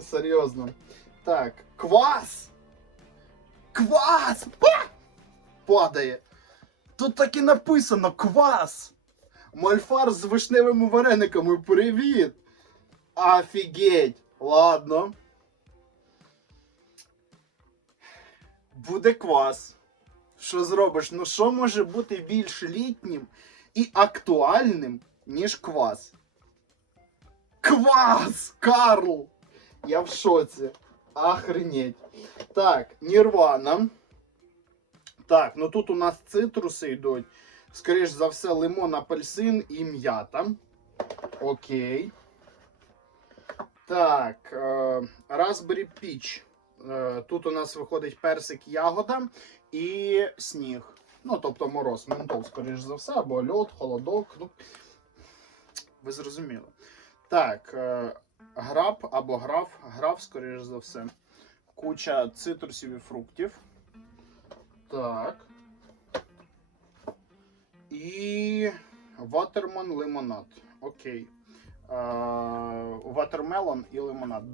Серйозно. Так, квас! Квас! Па! Падає. Тут так і написано квас! Мольфар з вишневими варениками. Привіт! Офігеть! Ладно. Буде квас. Що зробиш? Ну що може бути більш літнім і актуальним, ніж квас? Квас! Карл! Я в шоці. Охренеть. Так, Нірвана. Так, ну тут у нас цитруси йдуть. Скоріш за все, лимон, апельсин і м'ята. Окей. Так, е, Raspberry Peach. Е, тут у нас виходить персик ягода і сніг. Ну, тобто мороз, ментол, скоріш за все, або льод, холодок. Ну, ви зрозуміли. Так, е, або граф, граф, скоріш за все. Куча цитрусів і фруктів. Так. І Ватерман лимонад. Окей. Ватермелон і лимонад.